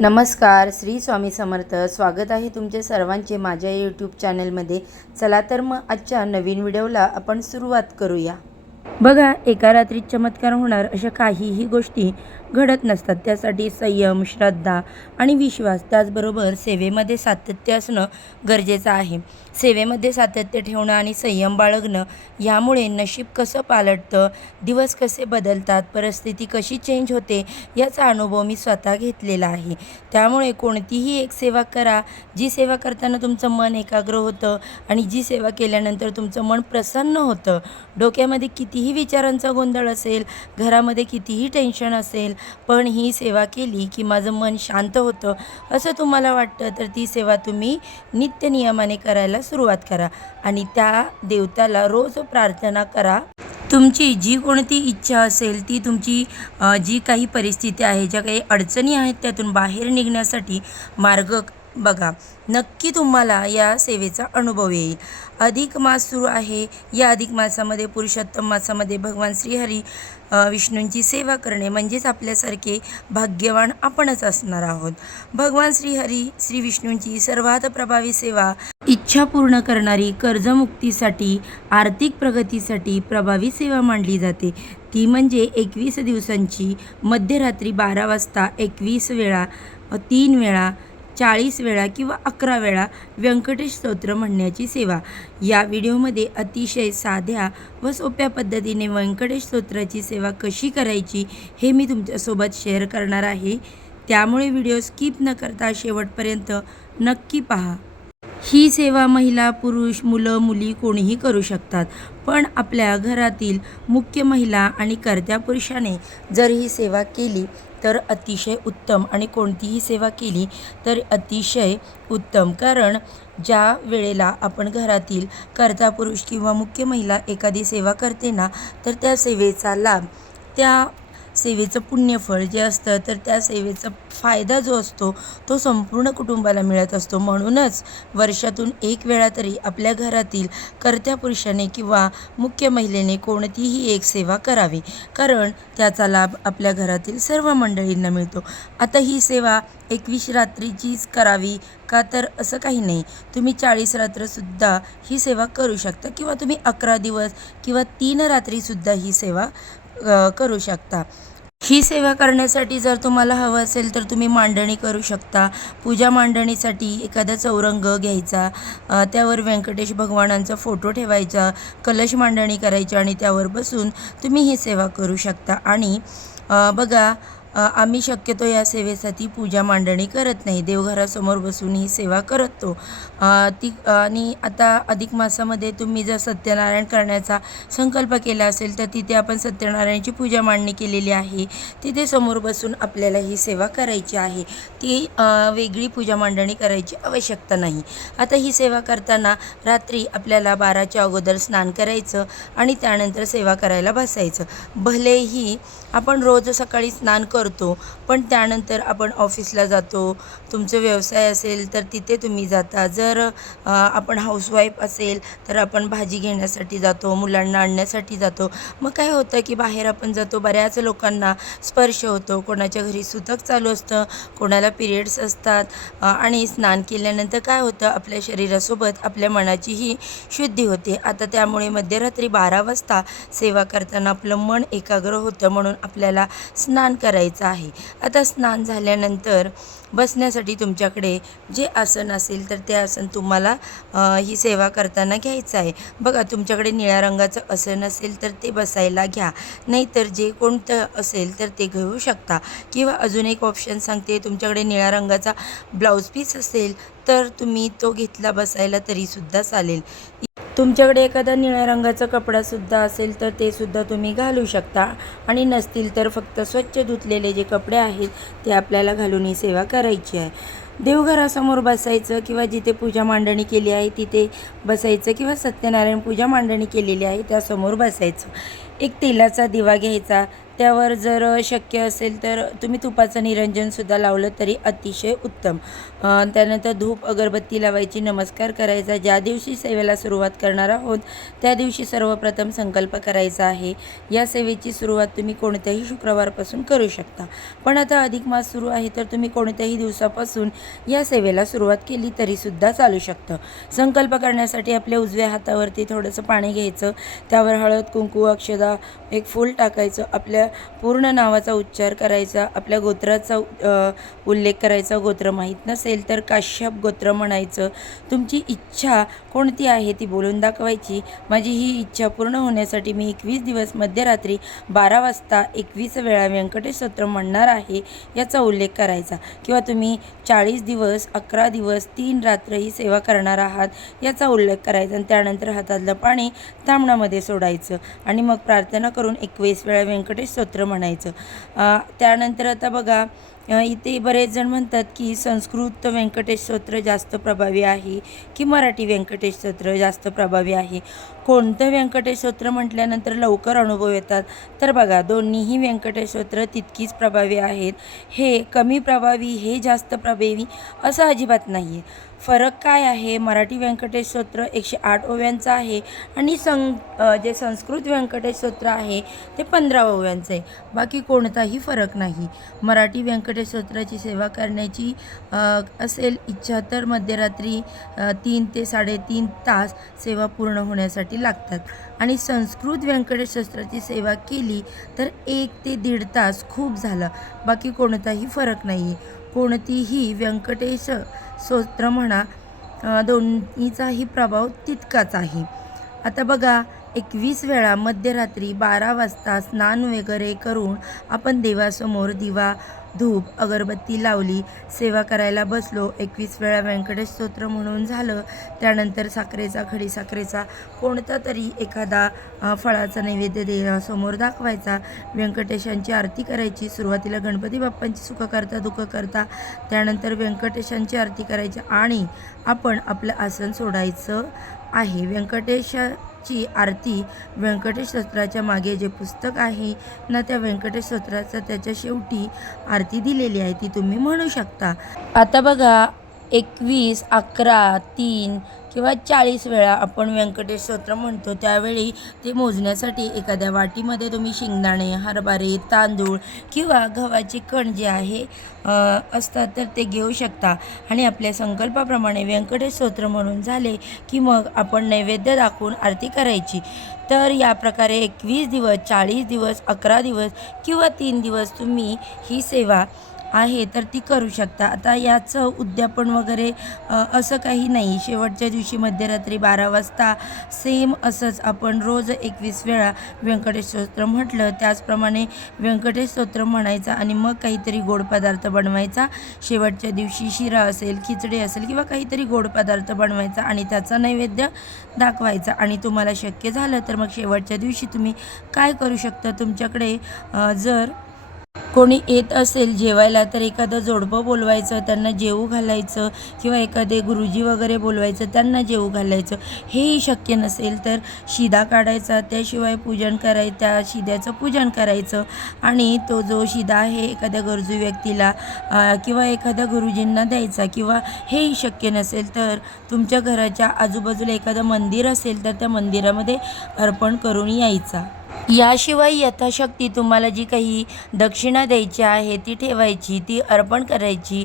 नमस्कार, श्री स्वामी समर्थ. स्वागत आहे तुमचे सर्वांचे माझ्या यूट्यूब चॅनलमध्ये. चला तर मग आजच्या नवीन व्हिडिओला आपण सुरुवात करूया. बघा, एका रात्रीत चमत्कार होणार अशा काहीही गोष्टी घडत नसतात. त्यासाठी संयम, श्रद्धा आणि विश्वास, त्याचबरोबर सेवेमध्ये सातत्य असणं गरजेचं आहे. सेवेमध्ये सातत्य ठेवणं आणि संयम बाळगणं यामुळे नशीब कसं पालटतं, दिवस कसे बदलतात, परिस्थिती कशी चेंज होते याचा अनुभव मी स्वतः घेतलेला आहे. त्यामुळे कोणतीही एक सेवा करा, जी सेवा करताना तुमचं मन एकाग्र होतं आणि जी सेवा केल्यानंतर तुमचं मन प्रसन्न होतं. डोक्यामध्ये कितीही विचारांचा गोंधळ असेल, घरामध्ये कितीही टेन्शन असेल, पण ही सेवा केली की माझं मन शांत होतं असं तुम्हाला वाटतं, तर ती सेवा तुम्ही नित्यनियमाने करायला सुरुवात करा आणि त्या देवताला रोज प्रार्थना करा. तुमची जी कोणती इच्छा असेल, ती तुमची जी काही परिस्थिती आहे, ज्या काही अडचणी आहेत त्यातून बाहेर निघण्यासाठी मार्ग बघा. नक्की तुम्हाला या सेवेचा अनुभव येईल. अधिक मास सुरू आहे. या अधिक मासामध्ये, पुरुषोत्तम मासामध्ये भगवान श्रीहरी विष्णूंची सेवा करणे म्हणजेच आपल्यासारखे भाग्यवान आपणच असणार आहोत. भगवान श्रीहरी श्री विष्णूंची सर्वात प्रभावी सेवा, इच्छा पूर्ण करणारी, कर्जमुक्तीसाठी, आर्थिक प्रगतीसाठी प्रभावी सेवा मानली जाते. ती म्हणजे 21 दिवसांची, मध्यरात्री 12 वाजता 21 वेळा, 3 वेळा, 40 वेळा किंवा 11 वेळा व्यंकटेश स्तोत्र म्हणण्याची सेवा. या व्हिडिओमध्ये अतिशय साध्या व सोप्या पद्धतीने व्यंकटेश स्तोत्राची सेवा कशी करायची हे मी तुमच्यासोबत शेअर करणार आहे. त्यामुळे व्हिडिओ स्किप न करता शेवटपर्यंत नक्की पहा. ही सेवा महिला, पुरुष, मुलं, मुली कोणीही करू शकतात. पण आपल्या घरातील मुख्य महिला आणि कर्त्या पुरुषाने जर ही सेवा केली तर अतिशय उत्तम, आणि कोणतीही सेवा केली तर अतिशय उत्तम. कारण ज्या वेळेला आपण घरातील कर्ता पुरुष किंवा मुख्य महिला एखादी सेवा करते ना, तर त्या सेवेचा लाभ, त्या सेवेचं पुण्यफळ जे असतं, तर त्या सेवेचा फायदा जो असतो तो संपूर्ण कुटुंबाला मिळत असतो. म्हणूनच वर्षातून एक वेळा तरी आपल्या घरातील कर्त्या पुरुषाने किंवा मुख्य महिलेने कोणतीही एक सेवा करावी, कारण त्याचा लाभ आपल्या घरातील सर्व मंडळींना मिळतो. आता ही सेवा 21 रात्रीचीच करावी का, तर असं काही नाही. तुम्ही 40 रात्रसुद्धा ही सेवा करू शकता किंवा तुम्ही 11 दिवस किंवा 3 रात्रीसुद्धा ही सेवा करू शकता. ही सेवा करण्यासाठी जर तुम्हाला हवं असेल तर तुम्ही मांडणी करू शकता. पूजा मांडणीसाठी एखादा चौरंग घ्यायचा, त्यावर व्यंकटेश भगवानांचा फोटो ठेवायचा, कलश मांडणी करायची आणि त्यावर बसून तुम्ही ही सेवा करू शकता. आणि बघा, आम्ही शक्यतो या सेवेसाठी पूजा मांडणी करत नाही, देवघरासमोर बसून ही सेवा करतो. आणि आता अधिक मासामध्ये तुम्ही जर सत्यनारायण करण्याचा संकल्प केला असेल तर तिथे आपण सत्यनारायणची पूजा मांडणी केलेली आहे, तिथे समोर बसून आपल्याला ही सेवा करायची आहे. ती वेगळी पूजा मांडणी करायची आवश्यकता नाही. आता ही सेवा करताना रात्री आपल्याला 12च्या अगोदर स्नान करायचं आणि त्यानंतर सेवा करायला बसायचं. भलेही आपण रोज सकाळी स्नान करतो, पण त्यानंतर आपण ऑफिसला जातो, तुमचा व्यवसाय असेल तर तिथे तुम्ही जाता. जर आपण हाऊसवाईफ असेल तर आपण भाजी घेण्यासाठी जातो, मुलांना आणण्यासाठी जातो. मग काय होतं की बाहेर आपण जातो, बऱ्याच लोकांना स्पर्श होतो, कोणाच्या घरी सुतक चालू असतं, कोणाला पिरियड्स असतात, आणि स्नान केल्यानंतर काय होतं, आपल्या शरीरासोबत आपल्या मनाचीही शुद्धी होते. आता त्यामुळे मध्यरात्री 12 वाजता सेवा करताना आपलं मन एकाग्र होतं, म्हणून आपल्याला स्नान करायचं आहे. आता स्नान झाल्यानंतर बसण्यासाठी तुमच्याकडे जे आसन असेल तर ते आसन तुम्हाला ही सेवा करताना घ्यायचं आहे. बघा, तुमच्याकडे निळ्या रंगाचं आसन असेल तर ते बसायला घ्या, नाहीतर जे कोणतं असेल तर ते घेऊ शकता. किंवा अजून एक ऑप्शन सांगते, तुमच्याकडे निळ्या रंगाचा ब्लाऊज पीस असेल तर तुम्ही तो घेतला बसायला तरीसुद्धा चालेल. तुमच्याकडे एखादा निळ्या रंगाचा कपडासुद्धा असेल तर ते सुद्धा तुम्ही घालू शकता, आणि नसतील तर फक्त स्वच्छ धुतलेले जे कपडे आहेत ते आपल्याला घालून ही सेवा करायची आहे. देवघरासमोर बसायचं किंवा जिथे पूजा मांडणी केली आहे तिथे बसायचं, किंवा सत्यनारायण पूजा मांडणी केलेली आहे त्यासमोर बसायचं. एक तेलाचा दिवा घ्यायचा, त्यावर जर शक्य असेल तर तुम्ही तुपाचं निरंजनसुद्धा लावलं तरी अतिशय उत्तम. त्यानंतर धूप अगरबत्ती लावायची, नमस्कार करायचा. ज्या दिवशी सेवेला सुरुवात करणार आहोत त्या दिवशी सर्वप्रथम संकल्प करायचा आहे. या सेवेची सुरुवात तुम्ही कोणत्याही शुक्रवारपासून करू शकता, पण आता अधिक मास सुरू आहे तर तुम्ही कोणत्याही दिवसापासून या सेवेला सुरुवात केली तरीसुद्धा चालू शकतं. संकल्प करण्यासाठी आपल्या उजव्या हातावरती थोडंसं पाणी घ्यायचं, त्यावर हळद, कुंकू, अक्षदा, एक फूल टाकायचं, आपल्या पूर्ण नावाचा उच्चार करायचा, आपल्या गोत्राचा उल्लेख करायचा. गोत्र माहीत नसेल तर काश्यप गोत्र म्हणायचं. तुमची इच्छा कोणती आहे ती बोलून दाखवायची. माझी ही इच्छा पूर्ण होण्यासाठी मी 21 दिवस मध्यरात्री 12 वाजता 21 वेळा व्यंकटेश स्तोत्र म्हणणार आहे याचा उल्लेख करायचा. किंवा तुम्ही 40 दिवस, 11 दिवस, 3 रात्र ही सेवा करणार आहात याचा उल्लेख करायचा. आणि त्यानंतर हातातलं पाणी तांबणामध्ये सोडायचं आणि मग प्रार्थना करून 21 वेळा व्यंकटेश स्तोत्र म्हणायचं. त्यानंतर आता बघा, इथे बरेच जण म्हणतात की संस्कृत व्यंकटेश स्तोत्र जास्त प्रभावी आहे की मराठी व्यंकटेश स्तोत्र जास्त प्रभावी आहे. कोणतं व्यंकटेश स्तोत्र म्हटल्यानंतर लवकर अनुभव येतात, तर बघा दोन्हीही व्यंकटेश स्तोत्र तितकीच प्रभावी आहेत. हे कमी प्रभावी, हे जास्त प्रभावी असं अजिबात नाही आहे. फरक काय आहे, मराठी व्यंकटेश स्तोत्र 108 ओव्यांचं आहे आणि जे संस्कृत व्यंकटेश स्तोत्र आहे ते 15 ओव्यांचं आहे. बाकी कोणताही फरक नाही. मराठी व्यंकटेश स्तोत्राची सेवा करण्याची असेल इच्छा तर मध्यरात्री 3 ते 3.5 तास सेवा पूर्ण होण्यासाठी लागतात आणि संस्कृत व्यंकटेश स्तोत्राची सेवा केली तर 1 ते 1.5 तास खूप झालं. बाकी कोणताही फरक नाही आहे. कोणतीही व्यंकटेश स्तोत्र म्हणा, दोन्हीचाही प्रभाव तितकाच आहे. आता बघा, 21 वेळा मध्यरात्री 12 वाजता स्नान वगैरे करून आपण देवासमोर दिवा, धूप, अगरबत्ती लावली, सेवा करायला बसलो, 21 वेळा व्यंकटेश स्तोत्र म्हणून झालं. त्यानंतर साखरेचा, खडीसाखरेचा कोणता तरी एखादा फळाचा नैवेद्य देवासमोर दाखवायचा, व्यंकटेशांची आरती करायची. सुरुवातीला गणपती बाप्पांची सुख करता दुःख करता, त्यानंतर व्यंकटेशांची आरती करायची आणि आपण आपलं आसन सोडायचं आहे. व्यंकटेशाची आरती व्यंकटेश स्तोत्राच्या मागे जे पुस्तक आहे ना, त्या व्यंकटेश स्तोत्राचं त्याच्या शेवटी आरती दिलेली आहे, ती तुम्ही म्हणू शकता. आता बघा, 21, 11, 3 किंवा 40 वेळा आपण व्यंकटेश स्तोत्र म्हणतो. त्यावेळी ते मोजण्यासाठी एखाद्या वाटीमध्ये तुम्ही शेंगदाणे, हरभरे, तांदूळ किंवा गव्हाचे कण जे आहे असतात तर ते घेऊ शकता आणि आपल्या संकल्पाप्रमाणे व्यंकटेश स्तोत्र म्हणून झाले की मग आपण नैवेद्य दाखवून आरती करायची. तर या प्रकारे 21 दिवस, 40 दिवस, 11 दिवस किंवा 3 दिवस तुम्ही ही सेवा आहे तर ती करू शकता. आता याचं उद्यापन वगैरे असं काही नाही. शेवटच्या दिवशी मध्यरात्री 12 वाजता सेम असंच आपण रोज 21 वेळा व्यंकटेश स्तोत्र म्हटलं त्याचप्रमाणे व्यंकटेश स्तोत्र म्हणायचं आणि मग काहीतरी गोड पदार्थ बनवायचा. शेवटच्या दिवशी शिरा असेल, खिचडी असेल किंवा काहीतरी गोड पदार्थ बनवायचा आणि त्याचा नैवेद्य दाखवायचा. आणि तुम्हाला शक्य झालं तर मग शेवटच्या दिवशी तुम्ही काय करू शकता, तुमच्याकडे जर कोणी येत असेल जेवायला तर एखादं जोडपं बोलवायचं, त्यांना जेवू घालायचं किंवा एखादे गुरुजी वगैरे बोलवायचं, त्यांना जेवू घालायचं. हेही शक्य नसेल तर शिदा काढायचा, त्याशिवाय पूजन त्या शिद्याचं पूजन करायचं आणि तो जो शिदा आहे एखाद्या गरजू व्यक्तीला किंवा एखाद्या गुरुजींना द्यायचा. किंवा हेही शक्य नसेल तर तुमच्या घराच्या आजूबाजूला एखादं मंदिर असेल तर त्या मंदिरामध्ये अर्पण करून यायचा. याशिवाय यथाशक्ती तुम्हाला जी काही दक्षिणा द्यायची आहे ती ठेवायची, ती अर्पण करायची.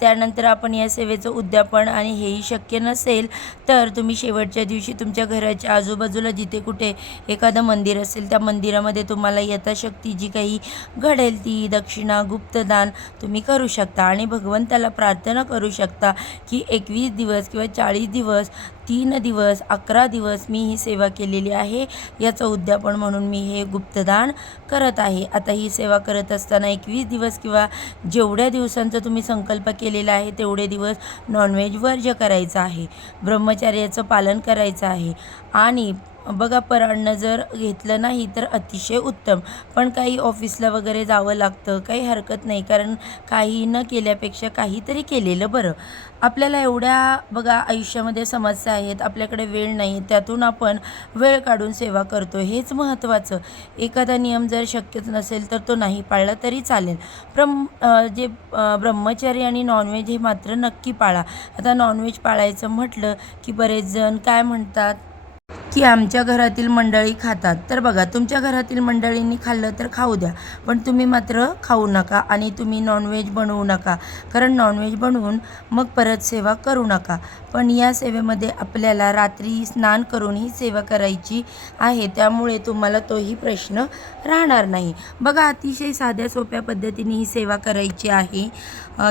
त्यानंतर आपण या सेवेचं उद्यापन आणि हेही शक्य नसेल तर तुम्ही शेवटच्या दिवशी तुमच्या घराच्या आजूबाजूला जिथे कुठे एखादं मंदिर असेल त्या मंदिरामध्ये तुम्हाला यथाशक्ती जी काही घडेल ती दक्षिणा, गुप्तदान तुम्ही करू शकता आणि भगवंताला प्रार्थना करू शकता की 21 दिवस किंवा 40 दिवस, 3 दिवस, 11 दिवस मी ही सेवा केलेली आहे, याचं उद्यापन म्हणून मी हे गुप्तदान करत आहे. आता ही सेवा करत असताना 21 दिवस किंवा जेवढ्या दिवसांचा तुम्ही संकल्प केलेला आहे तेवढे दिवस नॉनव्हेज वर्ज्य करायचं आहे, ब्रह्मचर्याचं पालन करायचं आहे आणि बघा पर अन्न जर घेतलं नाही तर अतिशय उत्तम. पण काही ऑफिसला वगैरे जावं लागतं, काही हरकत नाही, कारण काही न केल्यापेक्षा काहीतरी केलेलं बरं. आपल्याला एवढ्या बघा आयुष्यामध्ये समस्या आहेत, आपल्याकडे वेळ नाही, त्यातून आपण वेळ काढून सेवा करतो, हेच महत्त्वाचं. एखादा नियम जर शक्यच नसेल तर तो नाही पाळला तरी चालेल. ब्रह्मचर्य आणि नॉनव्हेज हे मात्र नक्की पाळा. आता नॉनव्हेज पाळायचं म्हटलं की बरेच जण काय म्हणतात की आमच्या घरातील मंडळी खातात. तर बघा, तुमच्या घरातील मंडळींनी खाल्लं तर खाऊ द्या, पण तुम्ही मात्र खाऊ नका आणि तुम्ही नॉनव्हेज बनवू नका, कारण नॉनव्हेज बनवून मग परत सेवा करू नका. पण या सेवेमध्ये आपल्याला रात्री स्नान करून ही सेवा करायची आहे, त्यामुळे तुम्हाला तोही प्रश्न राहणार नाही. बघा, अतिशय साध्या सोप्या पद्धतीने ही सेवा करायची आहे.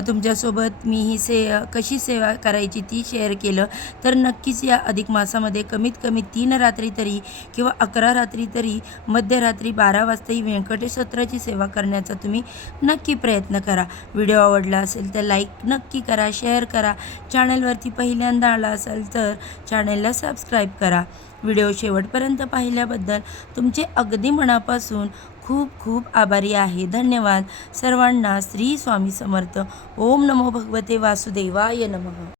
तुमच्यासोबत मी ही कशी सेवा करायची ती शेअर केलं, तर नक्कीच या अधिक मासामध्ये कमीत कमी 3 रात्री तरी किंवा 11 रात्री तरी मध्यरात्री 12 वाजता ही व्यंकटेश स्तोत्राची सेवा करण्याचा तुम्ही नक्की प्रयत्न करा. व्हिडिओ आवडला असेल तर लाईक नक्की करा, शेअर करा. चॅनलवरती पहिल्यांदा आला असाल तर चॅनलला सबस्क्राईब करा. व्हिडिओ शेवटपर्यंत पाहिल्याबद्दल तुमचे अगदी मनापासून खूप खूप आभारी आहे. धन्यवाद. सर्वांना श्री स्वामी समर्थ. ओम नमो भगवते वासुदेवाय नमः.